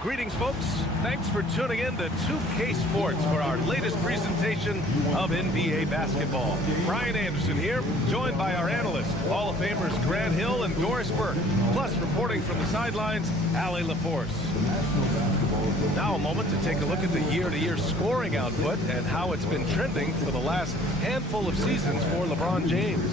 Greetings, folks. Thanks for tuning in to 2K Sports for our latest presentation of NBA basketball. Brian Anderson here, joined by our analysts, Hall of Famers Grant Hill and Doris Burke, plus reporting from the sidelines, Allie LaForce. Now a moment to take a look at the year-to-year scoring output and how it's been trending for the last handful of seasons for LeBron James.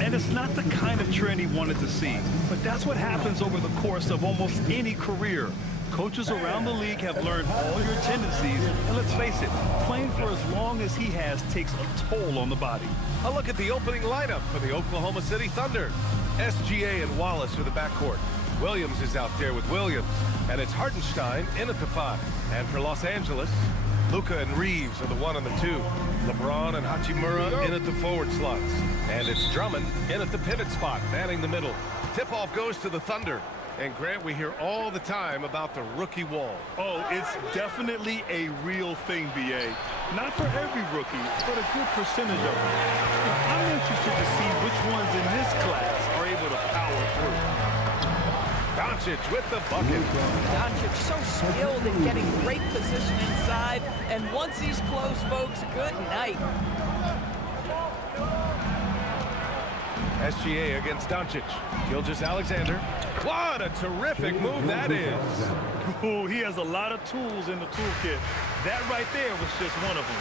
And it's not the kind of trend he wanted to see, but that's what happens over the course of almost any career. Coaches around the league have learned all your tendencies, and let's face it, playing for as long as he has takes a toll on the body. A look at the opening lineup for the Oklahoma City Thunder. SGA and Wallace are the backcourt. Williams is out there with Williams, and it's Hartenstein in at the 5. And for Los Angeles, Luka and Reeves are the 1 and the 2. LeBron and Hachimura in at the forward slots. And it's Drummond in at the pivot spot, manning the middle. Tip-off goes to the Thunder. And Grant, we hear all the time about the rookie wall. Oh, it's definitely a real thing, B.A. Not for every rookie, but a good percentage of them. I'm interested to see which ones in this class are able to power through. Doncic with the bucket. Doncic so skilled in getting great position inside, and once he's close, folks, good night. SGA against Doncic. Gilgeous-Alexander. What a terrific move that is. Ooh, he has a lot of tools in the toolkit. That right there was just one of them.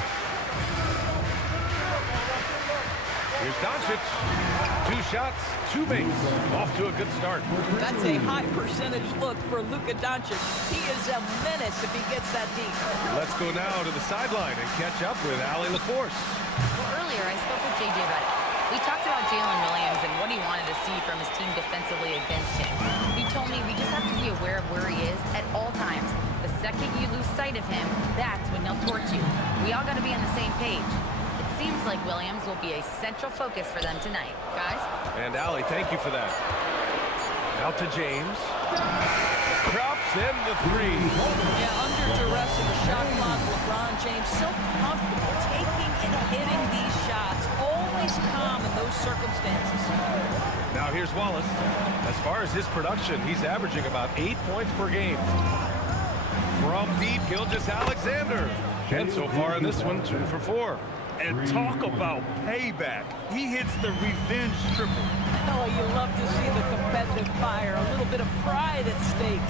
Here's Doncic. 2 shots, 2 makes. Off to a good start. That's a high percentage look for Luka Doncic. He is a menace if he gets that deep. Let's go now to the sideline and catch up with Allie LaForce. Well, earlier I spoke with JJ about it. We talked about Jalen Williams and what he wanted to see from his team defensively against him. He told me we just have to be aware of where he is at all times. The second you lose sight of him, that's when he'll torch you. We all got to be on the same page. It seems like Williams will be a central focus for them tonight. Guys? And Allie, thank you for that. Out to James. Drops in the 3. Yeah, under duress in the shot clock, LeBron James so comfortable taking and hitting these shots. Always calm in those circumstances. Now here's Wallace. As far as his production, he's averaging about 8 points per game. From deep, Gilgeous-Alexander. And so far in this one, 2 for 4. And talk about payback. He hits the revenge triple. Oh, you love to see the competitive fire. A little bit of pride at stake.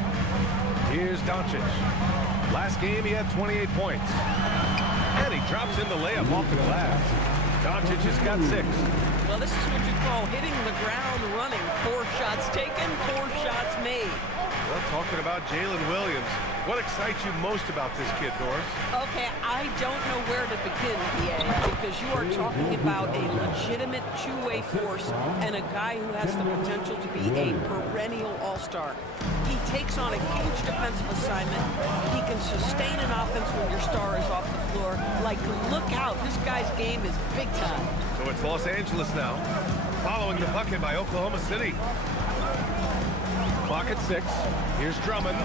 Here's Doncic. Last game, he had 28 points. And he drops in the layup off the glass. Doncic has got 6. Well, this is what you call hitting the ground running. 4 shots taken, 4 shots made. Well, talking about Jalen Williams, what excites you most about this kid, Doris? Okay, I don't know where to begin, PA, because you are talking about a legitimate two-way force and a guy who has the potential to be a perennial all-star. He takes on a huge defensive assignment. He can sustain an offense when your star is off the floor. Like, look out. This guy's game is big time. So it's Los Angeles now, following the bucket by Oklahoma City. Clock at 6. Here's Drummond.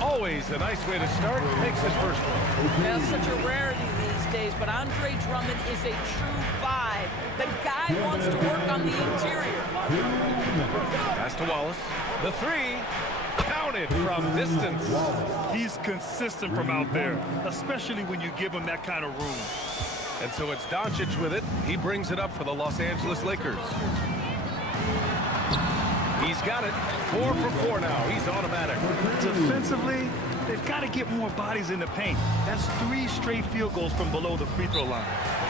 Always a nice way to start. Makes his first one. Well, such a rarity these days, but Andre Drummond is a true 5. The guy wants to work on the interior. Pass to Wallace. The 3. Counted from distance. He's consistent from out there, especially when you give him that kind of room. And so it's Doncic with it. He brings it up for the Los Angeles Lakers. He's got it. 4 for 4 now. He's automatic. Defensively, they've got to get more bodies in the paint. That's 3 straight field goals from below the free throw line.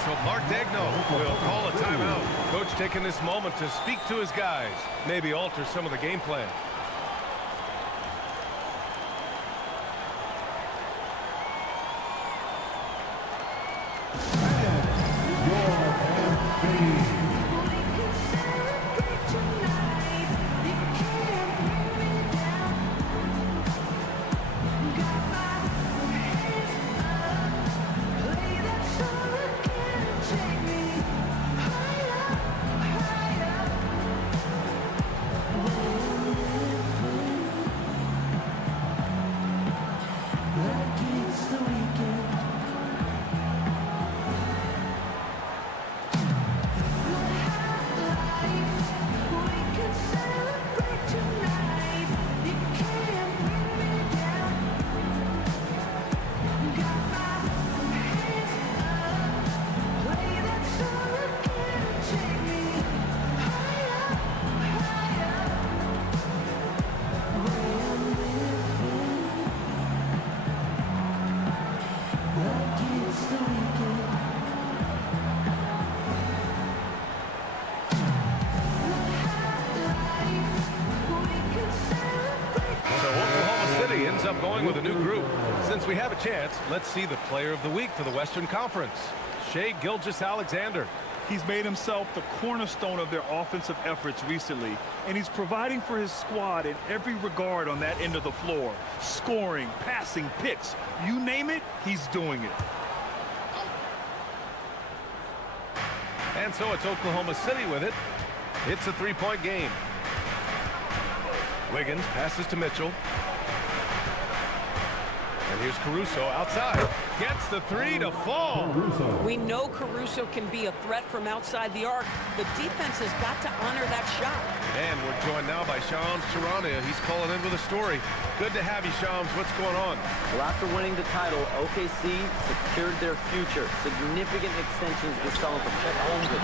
So Mark Daigneault will call a timeout. Coach taking this moment to speak to his guys. Maybe alter some of the game plan. So Oklahoma City ends up going with a new group. Since we have a chance, let's see the player of the week for the Western Conference. Shai Gilgeous-Alexander. He's made himself the cornerstone of their offensive efforts recently, and he's providing for his squad in every regard on that end of the floor. Scoring, passing, picks, you name it, he's doing it. And so it's Oklahoma City with it. It's a three-point game. Wiggins passes to Mitchell. And here's Caruso outside. Gets the three to fall. We know Caruso can be a threat from outside the arc. The defense has got to honor that shot. And we're joined now by Shams Charania. He's calling in with a story. Good to have you, Shams. What's going on? Well, after winning the title, OKC secured their future. Significant extensions this summer from Chet Holmgren,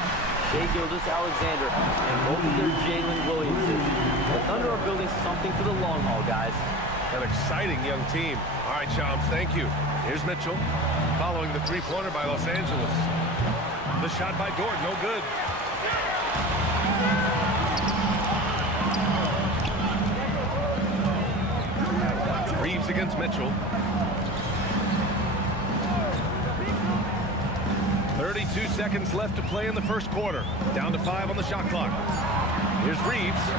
Shai Gilgeous-Alexander, and both of their Jalen Williamses. The Thunder are building something for the long haul, guys. An exciting young team. All right, Shams, thank you. Here's Mitchell, following the three-pointer by Los Angeles. The shot by Dort, no good. Reeves against Mitchell. 32 seconds left to play in the first quarter. Down to 5 on the shot clock. Here's Reeves,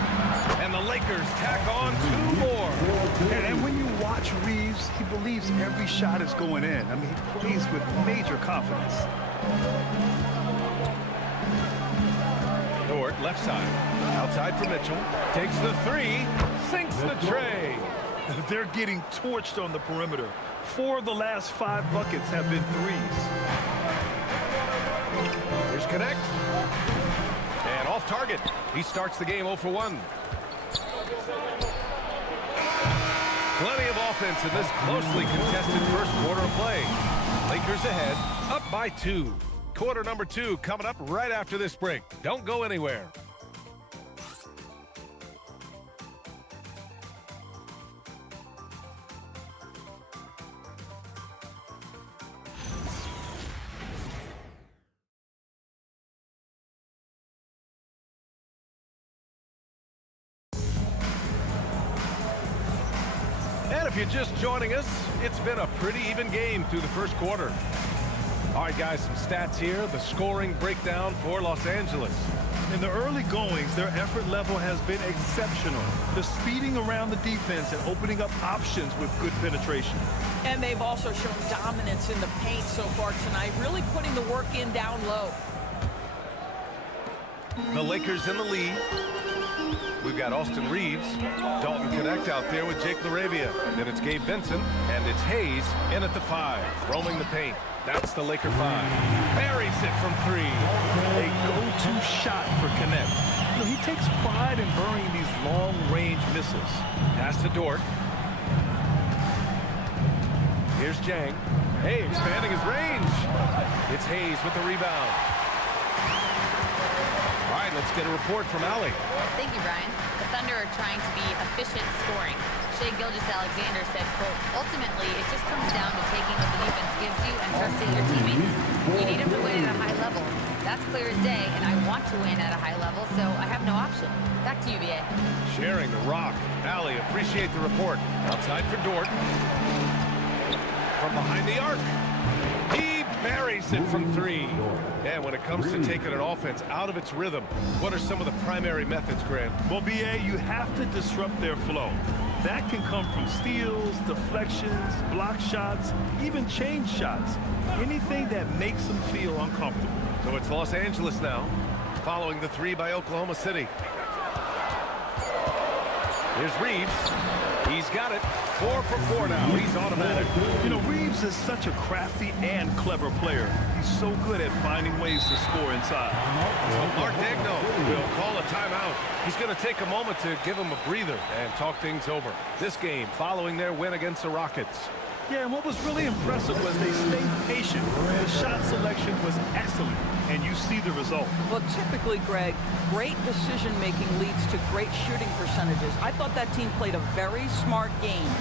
and the Lakers tack on 2 more. And when you watch Reeves, he believes every shot is going in. I mean, he plays with major confidence. Dort, left side. Outside for Mitchell. Takes the three. Sinks the tray. They're getting torched on the perimeter. 4 of the last 5 buckets have been threes. Here's Connect. And off target. He starts the game 0 for 1. Plenty of offense in this closely contested first quarter of play. Lakers ahead, up by 2. Quarter number 2 coming up right after this break. Don't go anywhere. And if you're just joining us, it's been a pretty even game through the first quarter. All right, guys, some stats here. The scoring breakdown for Los Angeles. In the early goings, their effort level has been exceptional. The speeding around the defense and opening up options with good penetration. And they've also shown dominance in the paint so far tonight, really putting the work in down low. The Lakers in the lead. We've got Austin Reeves, Dalton Connect out there with Jake LaRavia. Then it's Gabe Vincent, and it's Hayes in at the 5, roaming the paint. That's the Laker 5. Buries it from 3. A go-to shot for Connect. You know, he takes pride in burying these long-range missiles. Pass to Dort. Here's Jang. Hey, expanding his range. It's Hayes with the rebound. All right, let's get a report from Allie. Thank you, Brian. The Thunder are trying to be efficient scoring. Shai Gilgeous-Alexander said, quote, ultimately, it just comes down to taking what the defense gives you and trusting your teammates. You need them to win at a high level. That's clear as day, and I want to win at a high level, so I have no option. Back to you, BA. Sharing the rock. Allie, appreciate the report. Outside for Dort. From behind the arc. He buries it from 3. And when it comes to taking an offense out of its rhythm, what are some of the primary methods, Grant? Well, BA, you have to disrupt their flow. That can come from steals, deflections, block shots, even change shots. Anything that makes them feel uncomfortable. So it's Los Angeles now, following the 3 by Oklahoma City. Here's Reeves. He's got it. 4 for 4 now. He's automatic. You know, Reeves is such a crafty and clever player. He's so good at finding ways to score inside. So Mark Dagno will call a timeout. He's going to take a moment to give him a breather and talk things over. This game following their win against the Rockets. Yeah, and what was really impressive was they stayed patient. The shot selection was excellent, and you see the result. Well, typically, Greg, great decision-making leads to great shooting percentages. I thought that team played a very smart game.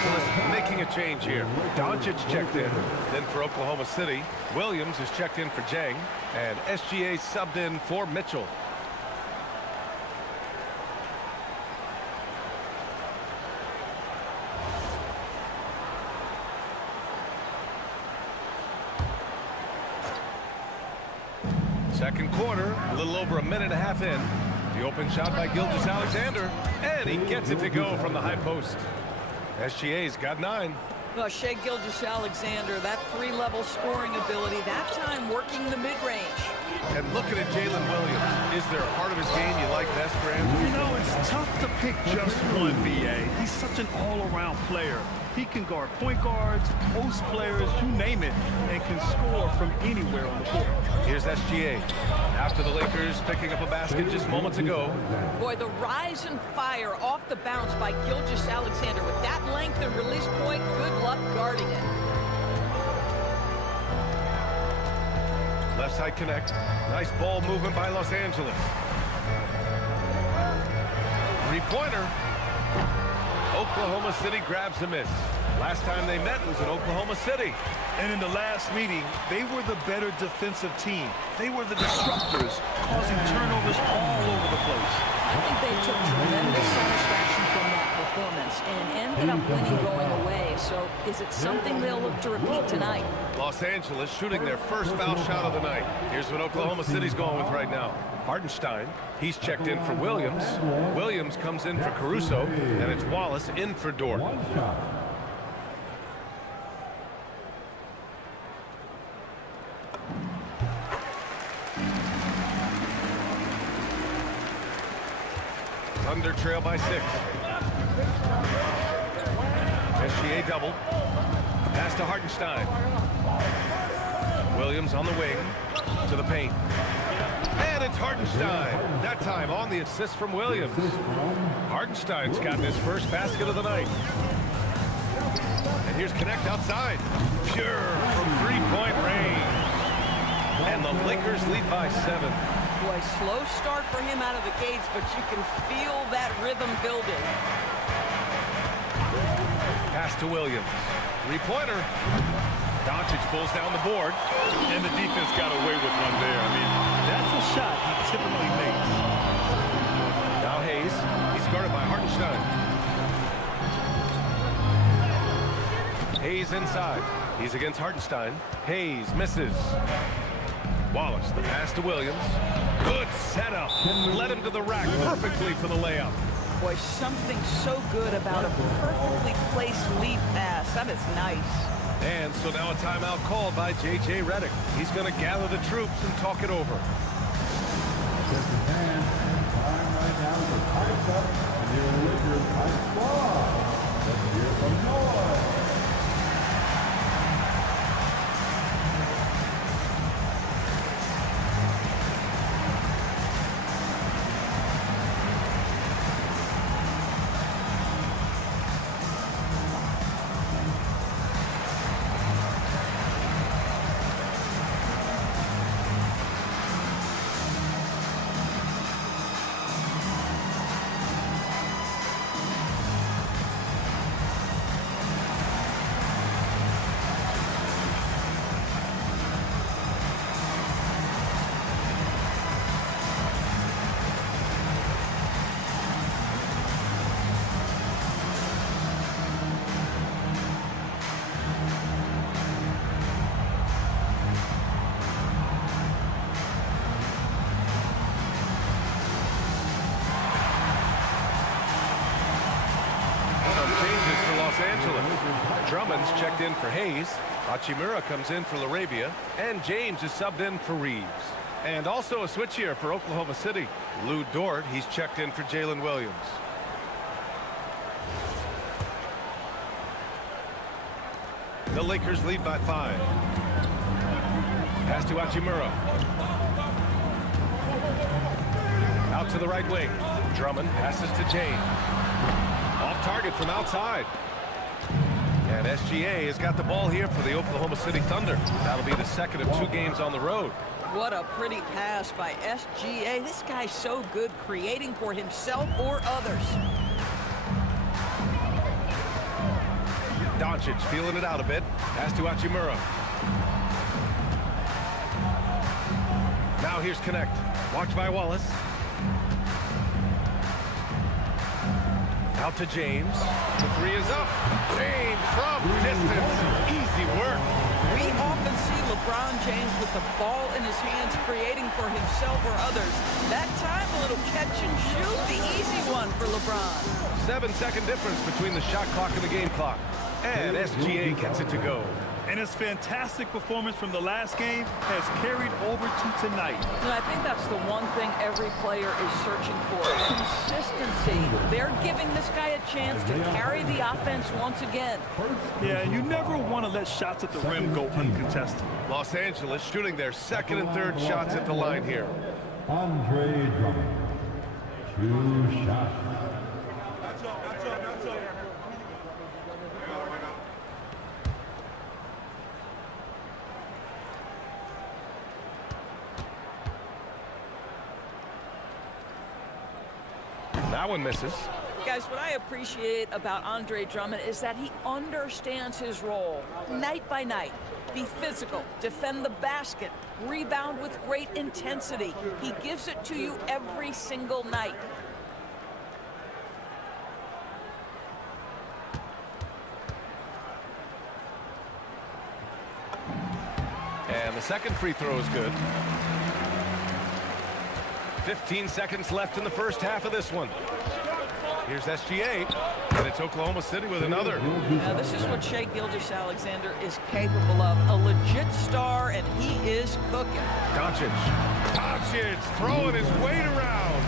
Angeles making a change here. Doncic checked in. Then for Oklahoma City, Williams is checked in for Jang. And SGA subbed in for Mitchell. Second quarter, a little over a minute and a half in. The open shot by Gilgeous-Alexander, and he gets it to go from the high post. SGA's got 9. Well, Shai Gilgeous-Alexander, that 3-level scoring ability, that time working the mid-range. And looking at Jalen Williams, is there a part of his game you like best, Graham? You know, it's tough to pick just one, B.A. He's such an all-around player. He can guard point guards, post players, you name it, and can score from anywhere on the court. Here's SGA. After the Lakers picking up a basket just moments ago. Boy, the rise and fire off the bounce by Gilgeous-Alexander. With that length and release point, good luck guarding it. Left side connect. Nice ball movement by Los Angeles. Three-pointer. Oklahoma City grabs a miss. Last time they met was in Oklahoma City. And in the last meeting, they were the better defensive team. They were the disruptors, causing turnovers all over the place. I think they took tremendous satisfaction from that performance and ended up winning going away. So is it something they'll look to repeat tonight? Los Angeles shooting their first foul shot of the night. Here's what Oklahoma City's going with right now. Hartenstein, he's checked in for Williams. Williams comes in for Caruso, and it's Wallace in for Dort. Thunder trail by 6. SGA double. Pass to Hartenstein. Williams on the wing to the paint. And it's Hartenstein. That time on the assist from Williams. Hartenstein's gotten his first basket of the night. And here's Connect outside. Pure from three-point range. And the Lakers lead by 7. Boy, slow start for him out of the gates, but you can feel that rhythm building. Pass to Williams. Three-pointer. Doncic pulls down the board. And the defense got away with one there. I mean, that's a shot he typically makes. Now Hayes. He's guarded by Hartenstein. Hayes inside. He's against Hartenstein. Hayes misses. Wallace, the pass to Williams. Good setup. Led him to the rack perfectly for the layup. Boy, something so good about a perfectly placed lead pass. That is nice. And so now a timeout called by J.J. Redick. He's going to gather the troops and talk it over. Drummond's checked in for Hayes. Hachimura comes in for Larabia. And James is subbed in for Reeves. And also a switch here for Oklahoma City. Lou Dort, he's checked in for Jalen Williams. The Lakers lead by 5. Pass to Hachimura. Out to the right wing. Drummond passes to James. Off target from outside. And SGA has got the ball here for the Oklahoma City Thunder. That'll be the second of 2 games on the road. What a pretty pass by SGA. This guy's so good creating for himself or others. Doncic feeling it out a bit. Pass to Hachimura. Now here's Connect. Watched by Wallace. Out to James. The three is up. James from distance. Easy work. We often see LeBron James with the ball in his hands creating for himself or others. That time, a little catch and shoot, the easy one for LeBron. 7-second difference between the shot clock and the game clock. And SGA gets it to go. And his fantastic performance from the last game has carried over to tonight. And I think that's the one thing every player is searching for, consistency. They're giving this guy a chance to carry the offense once again. Yeah, you never want to let shots at the rim go uncontested. Los Angeles shooting their second and third shots at the line here. Andre Drummond, 2 shots. That one misses. Guys, what I appreciate about Andre Drummond is that he understands his role night by night. Be physical, defend the basket, rebound with great intensity. He gives it to you every single night. And the second free throw is good. 15 seconds left in the first half of this one. Here's SGA, and it's Oklahoma City with another. Now, this is what Shai Gilgeous-Alexander is capable of. A legit star, and he is cooking. Doncic throwing his weight around.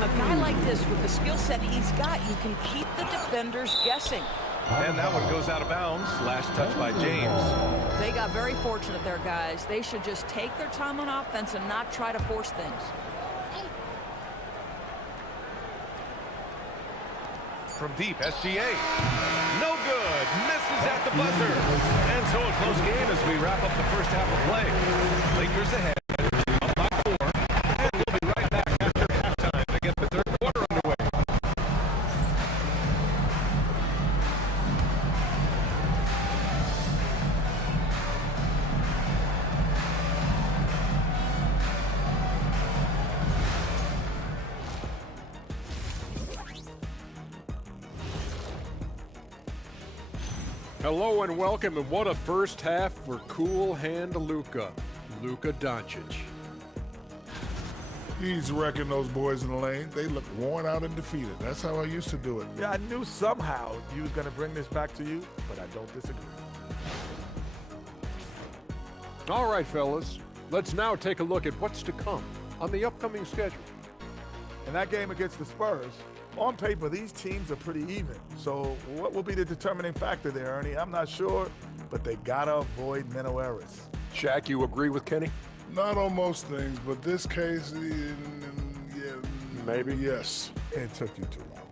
A guy like this, with the skill set he's got, you can keep the defenders guessing. And that one goes out of bounds. Last touch by James. They got very fortunate there, guys. They should just take their time on offense and not try to force things. From deep, SGA. No good. Misses at the buzzer. And so a close game as we wrap up the first half of play. Lakers ahead. Up by 4. And we'll be right back after halftime to get the third quarter underway. Hello and welcome, and what a first half for cool hand Luka Doncic. He's wrecking those boys in the lane. They look worn out and defeated. That's how I used to do it. Yeah, I knew somehow you was going to bring this back to you, but I don't disagree. All right, fellas, let's now take a look at what's to come on the upcoming schedule. In that game against the Spurs, on paper, these teams are pretty even. So what will be the determining factor there, Ernie? I'm not sure, but they got to avoid mental errors. Shaq, you agree with Kenny? Not on most things, but this case, yeah, Maybe. Yes. It took you too long.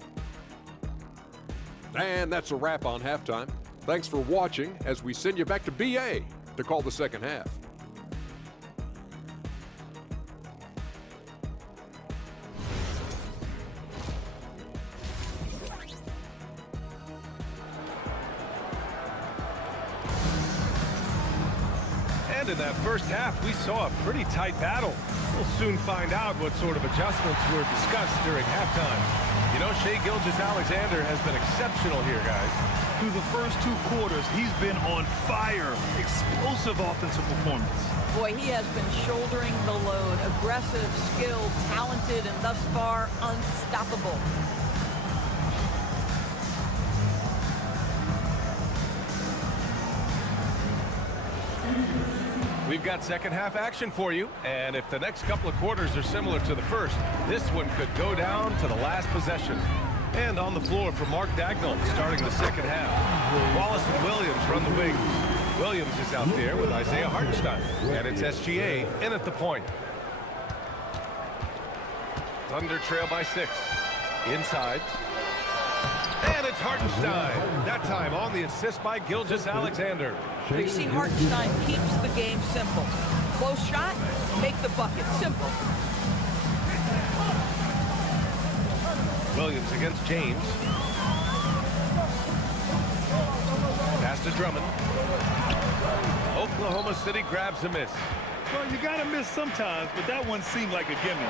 And that's a wrap on halftime. Thanks for watching as we send you back to BA to call the second half. And in that first half, we saw a pretty tight battle. We'll soon find out what sort of adjustments were discussed during halftime. You know, Shai Gilgeous-Alexander has been exceptional here, guys. Through the first 2 quarters, he's been on fire. Explosive offensive performance. Boy, he has been shouldering the load. Aggressive, skilled, talented, and thus far, unstoppable. We've got second half action for you, and if the next couple of quarters are similar to the first, this one could go down to the last possession. And on the floor for Mark Dagnall, starting the second half. Wallace and Williams run the wings. Williams is out there with Isaiah Hartenstein, and it's SGA in at the point. Thunder trail by 6. Inside. And it's Hartenstein. That time on the assist by Gilgeous-Alexander. You see, Hartenstein keeps the game simple. Close shot, make the bucket. Simple. Williams against James. Pass to Drummond. Oklahoma City grabs a miss. Well, you got to miss sometimes, but that one seemed like a gimme.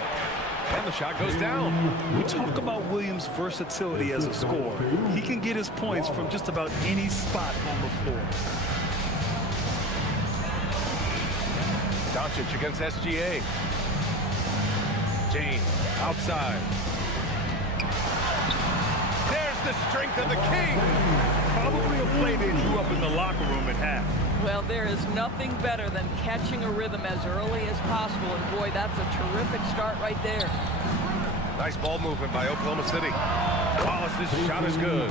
And the shot goes down. We talk about Williams' versatility as a scorer. He can get his points from just about any spot on the floor. Doncic against SGA. James outside. There's the strength of the King. Probably a play they drew up in the locker room at half. Well, there is nothing better than catching a rhythm as early as possible, and boy, that's a terrific start right there. Nice ball movement by Oklahoma City. Wallace's shot is good.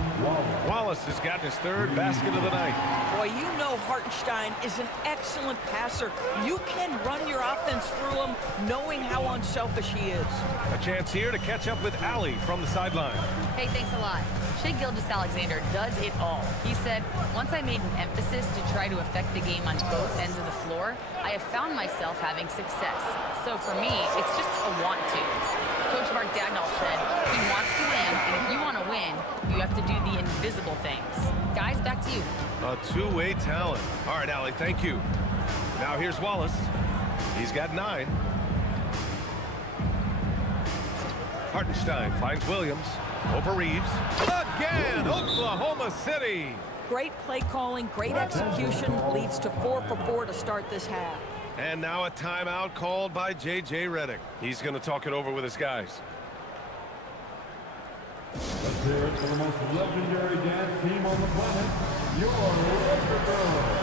Wallace has gotten his third basket of the night. Boy, you know Hartenstein is an excellent passer. You can run your offense through him knowing how unselfish he is. A chance here to catch up with Allie from the sideline. Hey, thanks a lot. Shai Gilgeous-Alexander does it all. He said, once I made an emphasis to try to affect the game on both ends of the floor, I have found myself having success. So for me, it's just a want to. Coach Mark Dagnall said, he wants to win, and if you want to win, you have to do the invisible things. Guys, back to you. A two-way talent. All right, Allie, thank you. Now here's Wallace. He's got 9. Hartenstein finds Williams. Over Reeves. Again, Oklahoma City. Great play calling, great execution, leads to 4 for 4 to start this half. And now a timeout called by J.J. Redick. He's going to talk it over with his guys. Let's hear it for the most legendary dance team on the planet, your Laker Girls.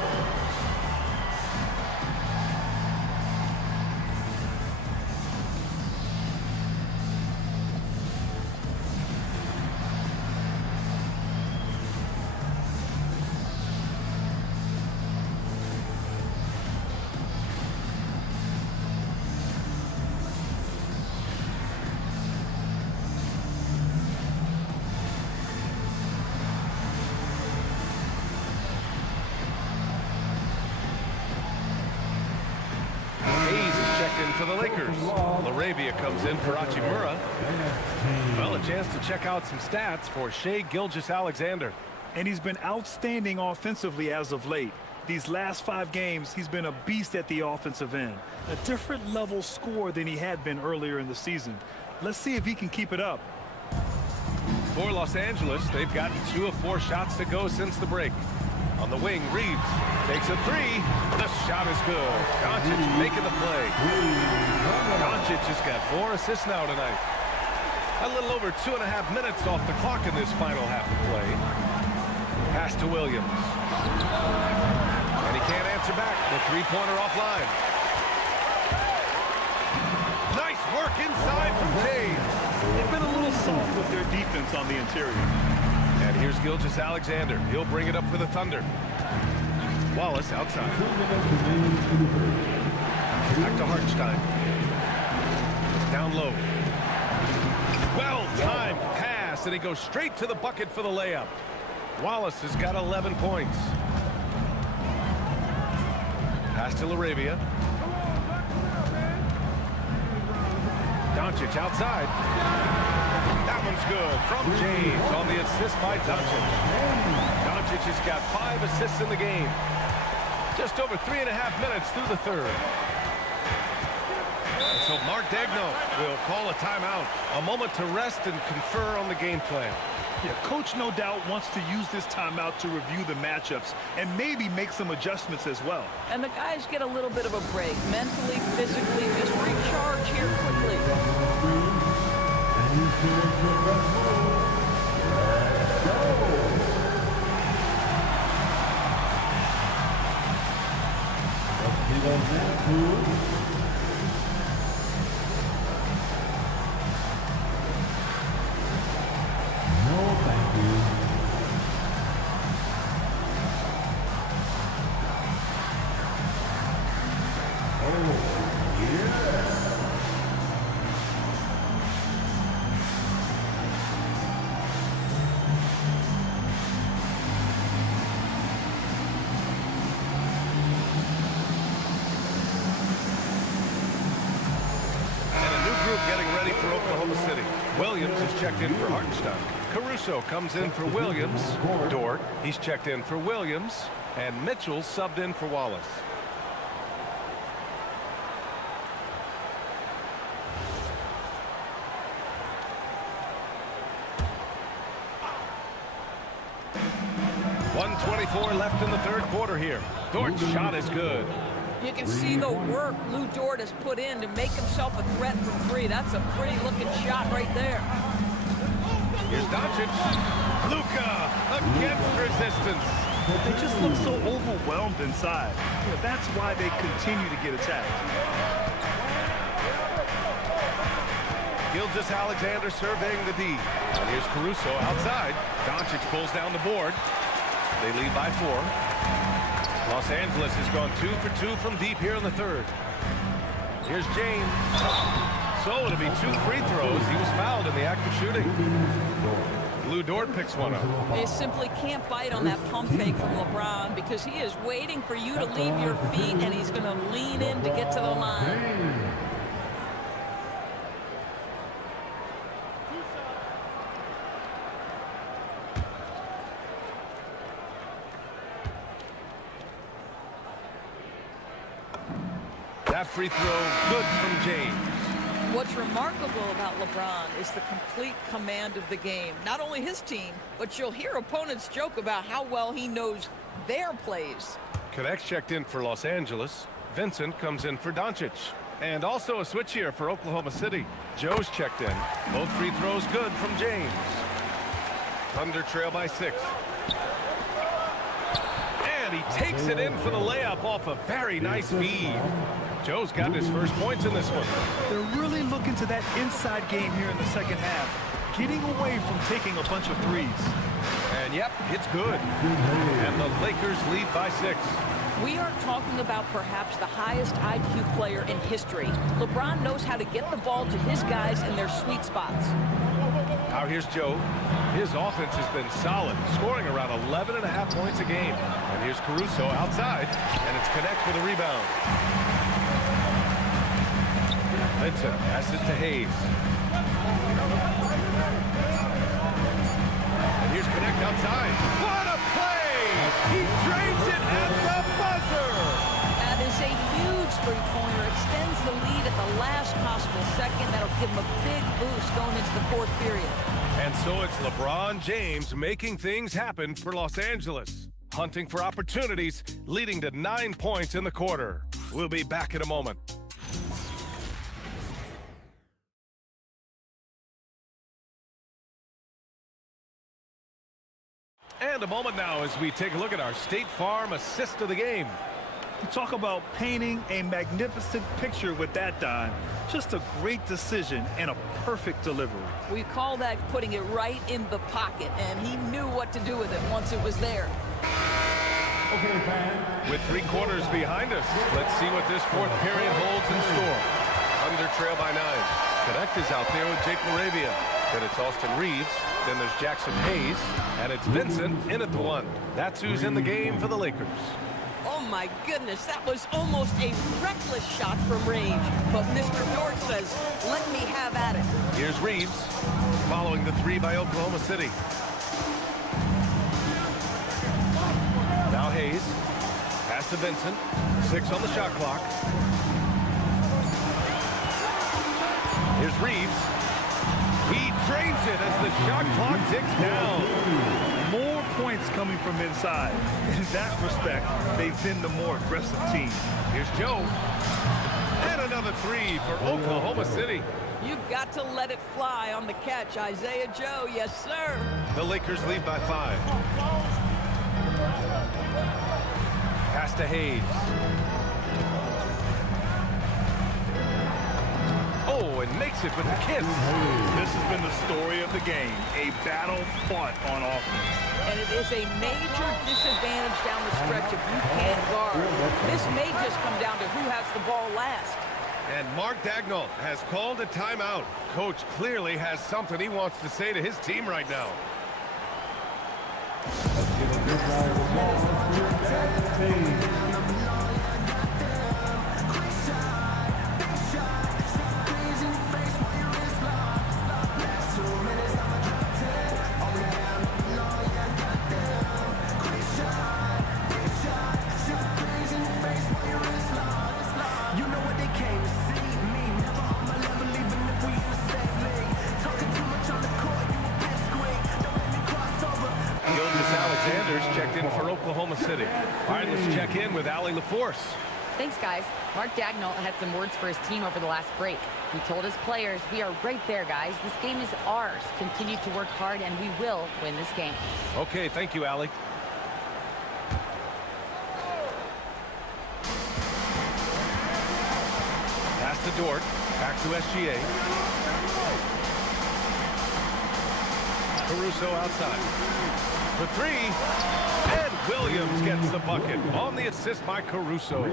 For the Lakers. LaRavia comes in for Hachimura. Well, a chance to check out some stats for Shai Gilgeous-Alexander. And he's been outstanding offensively as of late. These last 5 games, he's been a beast at the offensive end. A different level scorer than he had been earlier in the season. Let's see if he can keep it up. For Los Angeles, they've gotten 2 of 4 shots to go since the break. On the wing, Reeves takes a 3. The shot is good. Doncic making the play. Doncic has got 4 assists now tonight. A little over 2.5 minutes off the clock in this final half of play. Pass to Williams. And he can't answer back. The three-pointer offline. Nice work inside from James. They've been a little soft with their defense on the interior. And here's Gilgeous-Alexander. He'll bring it up for the Thunder. Wallace outside. Back to Hartenstein. Down low. Well-timed pass, and he goes straight to the bucket for the layup. Wallace has got 11 points. Pass to LaRavia. Doncic outside. That one's good from James on the assist by Doncic. Doncic has got 5 assists in the game. Just over 3.5 minutes through the third. So Mark Dagnall will call a timeout. A moment to rest and confer on the game plan. Yeah, Coach no doubt wants to use this timeout to review the matchups and maybe make some adjustments as well. And the guys get a little bit of a break. Mentally, physically, just recharge here quickly. No, thank you. Oh, yeah. Williams is checked in for Hartenstein. Caruso comes in for Williams. Dort, he's checked in for Williams. And Mitchell subbed in for Wallace. .124 left in the third quarter here. Dort's shot is good. You can see the work Lou Dort has put in to make himself a threat from three. That's a pretty looking shot right there. Here's Doncic. Luka against resistance. They just look so overwhelmed inside. That's why they continue to get attacked. Gilgeous Alexander surveying the D. And here's Caruso outside. Doncic pulls down the board. They lead by 4. Los Angeles has gone 2 for 2 from deep here in the third. Here's James. So it'll be 2 free throws. He was fouled in the act of shooting. Lou Dort picks one up. You simply can't bite on that pump fake from LeBron because he is waiting for you to leave your feet, and he's going to lean in to get to the line. That free throw good from James. What's remarkable about LeBron is the complete command of the game. Not only his team, but you'll hear opponents joke about how well he knows their plays. Connects checked in for Los Angeles. Vincent comes in for Doncic. And also a switch here for Oklahoma City. Joe's checked in. Both free throws good from James. Thunder trail by 6. And he takes it in for the layup off a very nice feed. Joe's got his first points in this one. They're really looking to that inside game here in the second half, getting away from taking a bunch of threes. And yep, it's good. And the Lakers lead by 6. We are talking about perhaps the highest IQ player in history. LeBron knows how to get the ball to his guys in their sweet spots. Now here's Joe. His offense has been solid, scoring around 11.5 points a game. And here's Caruso outside, and it's Connect with a rebound. Vincent passes to Hayes. And here's Connect outside. What a play! He drains it at the buzzer! That is a huge three-pointer. Extends the lead at the last possible second. That'll give him a big boost going into the fourth period. And so it's LeBron James making things happen for Los Angeles. Hunting for opportunities, leading to 9 points in the quarter. We'll be back in a moment. And a moment now as we take a look at our State Farm assist of the game. Talk about painting a magnificent picture with that dime. Just a great decision and a perfect delivery. We call that putting it right in the pocket, and he knew what to do with it once it was there. Okay, fans. With 3 quarters behind us, let's see what this fourth period holds in store. Under trail by 9. Connect is out there with Jake LaRavia. Then it's Austin Reeves. Then there's Jackson Hayes. And it's Vincent in at the 1. That's who's in the game for the Lakers. Oh my goodness, that was almost a reckless shot from range. But Mr. Dort says, let me have at it. Here's Reeves, following the 3 by Oklahoma City. Now Hayes, pass to Vincent, 6 on the shot clock. Here's Reeves. He drains it as the shot clock ticks down. More points coming from inside. In that respect, they've been the more aggressive team. Here's Joe. And another 3 for Oklahoma City. You've got to let it fly on the catch, Isaiah Joe. Yes, sir. The Lakers lead by 5. Pass to Hayes. Oh, and makes it with a kiss. This has been the story of the game, a battle fought on offense. And it is a major disadvantage down the stretch if you can't guard. This may just come down to who has the ball last. And Mark Dagnall has called a timeout. Coach clearly has something he wants to say to his team right now. Let's give a big round of applause for your dad team. Sanders checked in for Oklahoma City. All right, let's check in with Allie LaForce. Thanks, guys. Mark Dagnall had some words for his team over the last break. He told his players, "We are right there, guys. This game is ours. Continue to work hard, and we will win this game." Okay, thank you, Allie. Pass to Dort. Back to SGA. Caruso outside. For three. And Williams gets the bucket on the assist by Caruso.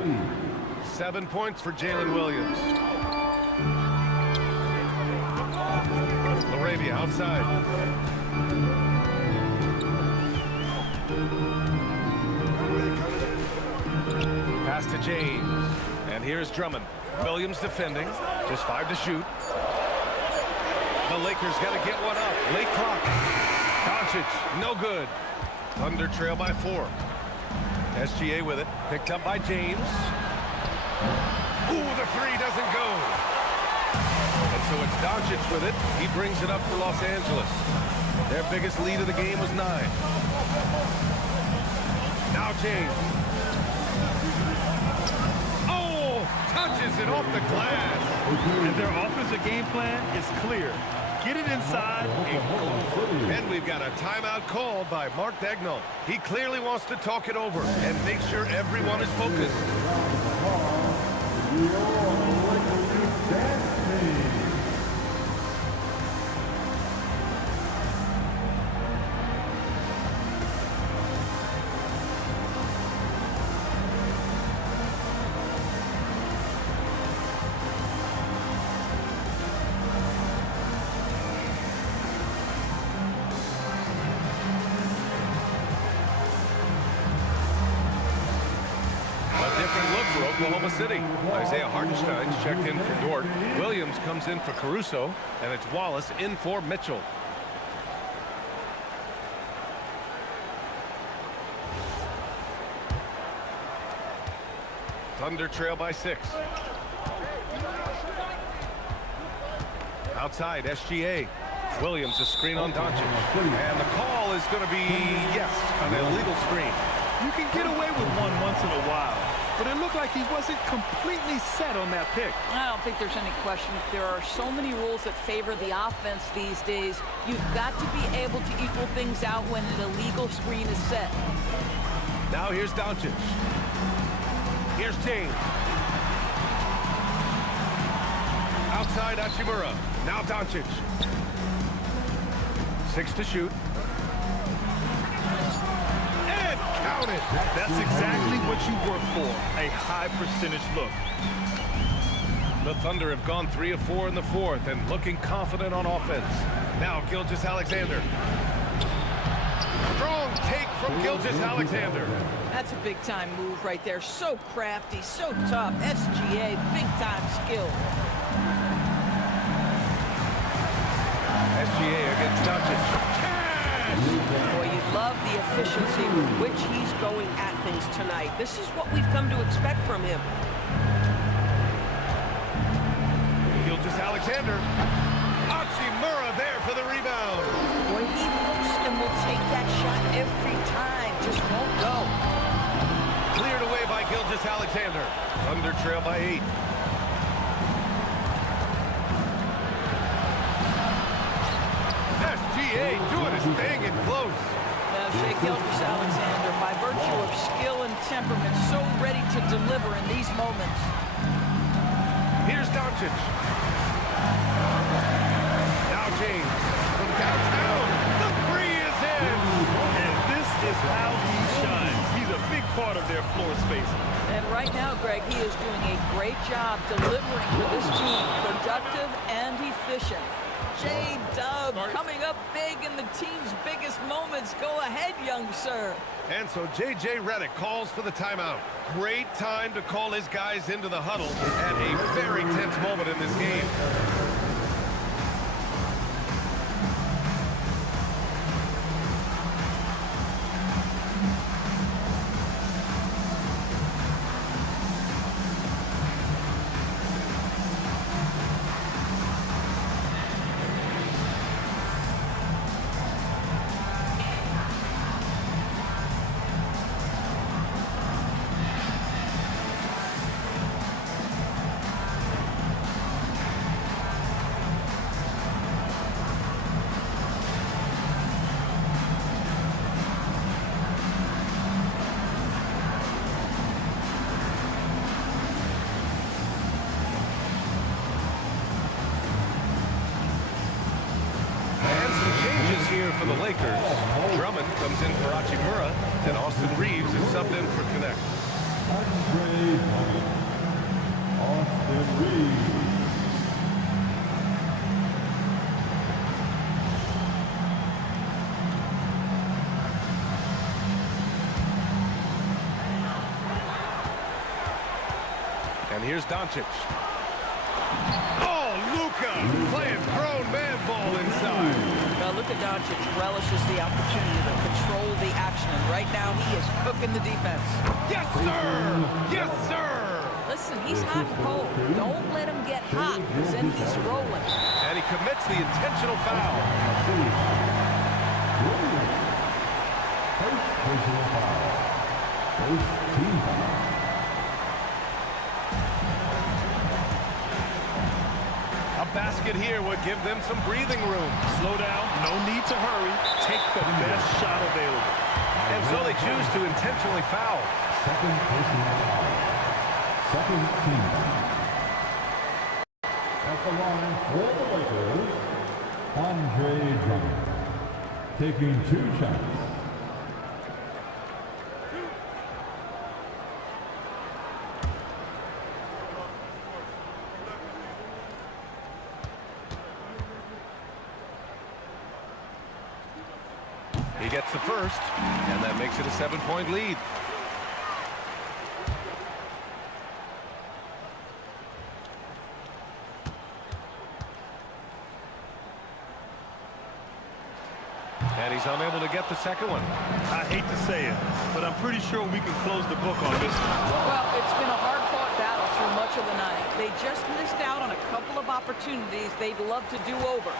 7 points for Jalen Williams. Laravia outside. Pass to James. And here's Drummond. Williams defending. Just 5 to shoot. The Lakers got to get one up. Late clock. Doncic, no good. Thunder trail by 4. SGA with it. Picked up by James. Ooh, the three doesn't go. And so it's Doncic with it. He brings it up for Los Angeles. Their biggest lead of the game was 9. Now James. Oh, touches it off the glass. And their offensive game plan is clear. Get it inside and go. And we've got a timeout called by Mark Dagnall. He clearly wants to talk it over and make sure everyone is focused. Oklahoma City. Isaiah Hartenstein's checked in for Dort. Williams comes in for Caruso, and it's Wallace in for Mitchell. Thunder trail by 6. Outside, SGA. Williams, a screen on Doncic. And the call is going to be, yes, an illegal screen. You can get away with one once in a while, but it looked like he wasn't completely set on that pick. I don't think there's any question. There are so many rules that favor the offense these days. You've got to be able to equal things out when an illegal screen is set. Now here's Doncic. Here's James. Outside Hachimura. Now Doncic. 6 to shoot. And count it. That's exactly what you work for, a high percentage look. The Thunder have gone 3 of 4 in the 4th and looking confident on offense. Now Gilgeous-Alexander. Strong take from Gilgeous-Alexander. That's a big-time move right there. So crafty, so tough. SGA, big-time skill. SGA against Doncic. Boy, you love the efficiency with which he's going at things tonight. This is what we've come to expect from him. Gilgeous-Alexander. Hachimura there for the rebound. Boy, he looks and will take that shot every time. Just won't go. Cleared away by Gilgeous-Alexander. Thunder trail by 8. SGA doing his thing in close. Now, Shai Gilgeous-Alexander, by virtue of skill and temperament, so ready to deliver in these moments. Here's Doncic. Now James from downtown. The three is in. And this is how he shines. He's a big part of their floor space. And right now, Greg, he is doing a great job delivering for this team. Productive and efficient. J-Dub coming up big in the team's biggest moments. Go ahead, young sir. And so J.J. Redick calls for the timeout. Great time to call his guys into the huddle at a very tense moment in this game. Williams in for Hachimura, and Austin Reeves is subbed in for Connect. Austin Reeves. And here's Doncic. Oh, Luka playing grown man ball inside. Now Luka Doncic relishes the opportunity to control the action, and right now he is cooking the defense. Yes, sir! Yes, sir! Listen, he's hot and cold. Don't let him get hot, because then he's rolling. And he commits the intentional foul. First personal foul. First team foul. A basket here would give them some breathing room. Slow down, no need to hurry. Take the best shot available. And so they choose to intentionally foul. Second personal foul. Second team foul. At the line for the Lakers, Andre Drummond. Taking 2 shots. He gets the first, and that makes it a 7-point lead. And he's unable to get the second one. I hate to say it, but I'm pretty sure we can close the book on this one. Well, it's been a hard-fought battle through much of the night. They just missed out on a couple of opportunities they'd love to do over.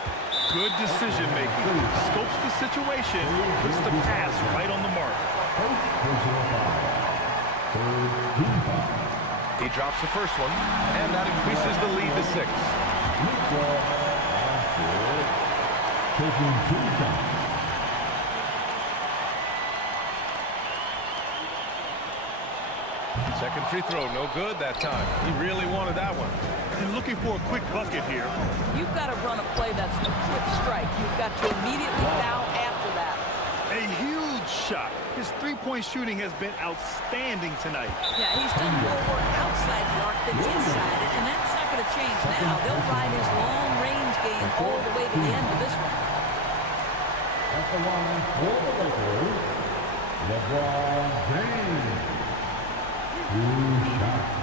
Good decision-making. Scopes the situation, puts the pass right on the mark. First personal foul. Third team foul. He drops the first one, and that increases the lead to 6. Luka taking 2 shots. Second free throw, no good that time. He really wanted that one. And looking for a quick bucket here. You've got to run a play that's a quick strike. You've got to immediately foul after that. A huge shot. His three-point shooting has been outstanding tonight. Yeah, he's done more work outside the arc than inside it, and that's not going to change now. They'll ride his long-range game all the way to the end of this one. At the line for the Lakers, LeBron James. 2 shots.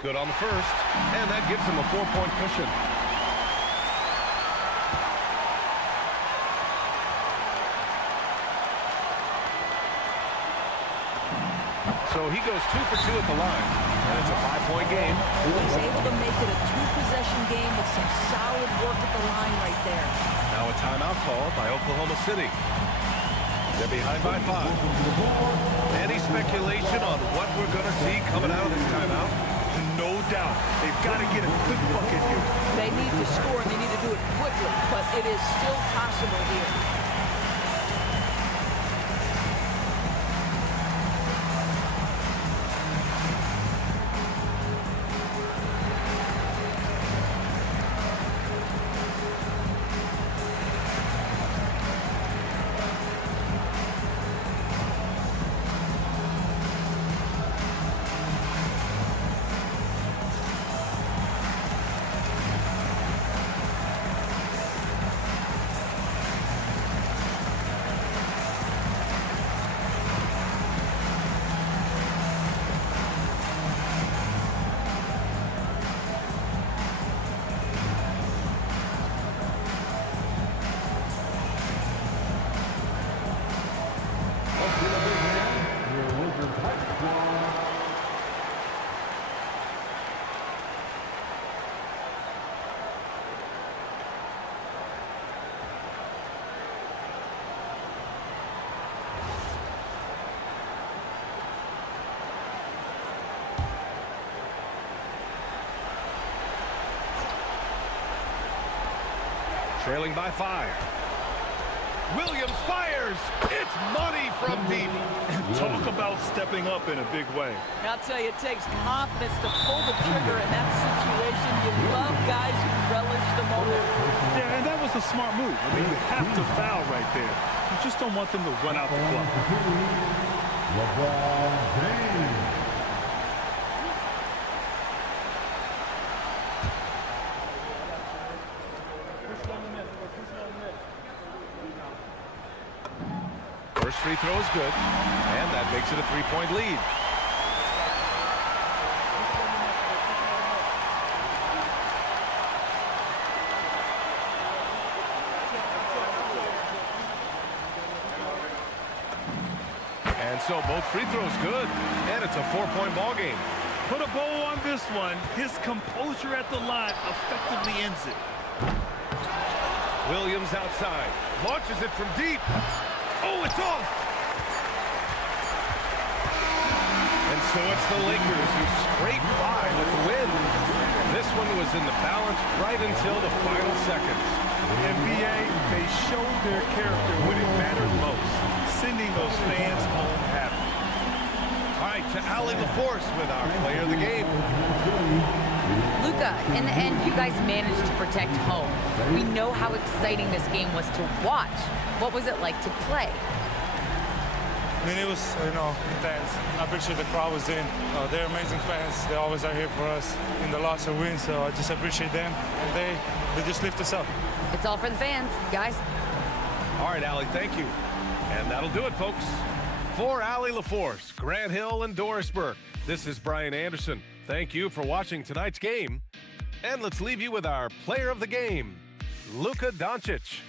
Good on the first, and that gives him a 4-point cushion. So he goes 2 for 2 at the line, and it's a 5-point game. He's able to make it a 2-possession game with some solid work at the line right there. Now a timeout call by Oklahoma City. They're behind by 5. Any speculation on what we're going to see coming out of this timeout? No doubt. They've got to get a quick bucket here. They need to score, and they need to do it quickly, but it is still possible here. Trailing by 5. Williams fires. It's money from deep. Talk about stepping up in a big way. I'll tell you, it takes confidence to pull the trigger in that situation. You love guys who relish the moment. Yeah, and that was a smart move. I mean, you have to foul right there. You just don't want them to run out the clock. LeBron James. First free throw is good, and that makes it a three-point lead. And so both free throws good, and it's a 4-point ball game. Put a bow on this one. His composure at the line effectively ends it. Williams outside, launches it from deep. Oh, it's off! And so it's the Lakers who scrape by with the win. This one was in the balance right until the final seconds. The NBA, they showed their character when it mattered most, sending those fans home happy. All right, to Allie LaForce with our player of the game. Luka, in the end, you guys managed to protect home. We know how exciting this game was to watch. What was it like to play? I mean, it was, intense. I appreciate the crowd was in. They're amazing fans. They always are here for us in the loss or win, so I just appreciate them. And they just lift us up. It's all for the fans, guys. All right, Allie, thank you. And that'll do it, folks. For Allie LaForce, Grant Hill, and Doris Burke, this is Brian Anderson. Thank you for watching tonight's game. And let's leave you with our player of the game, Luka Doncic.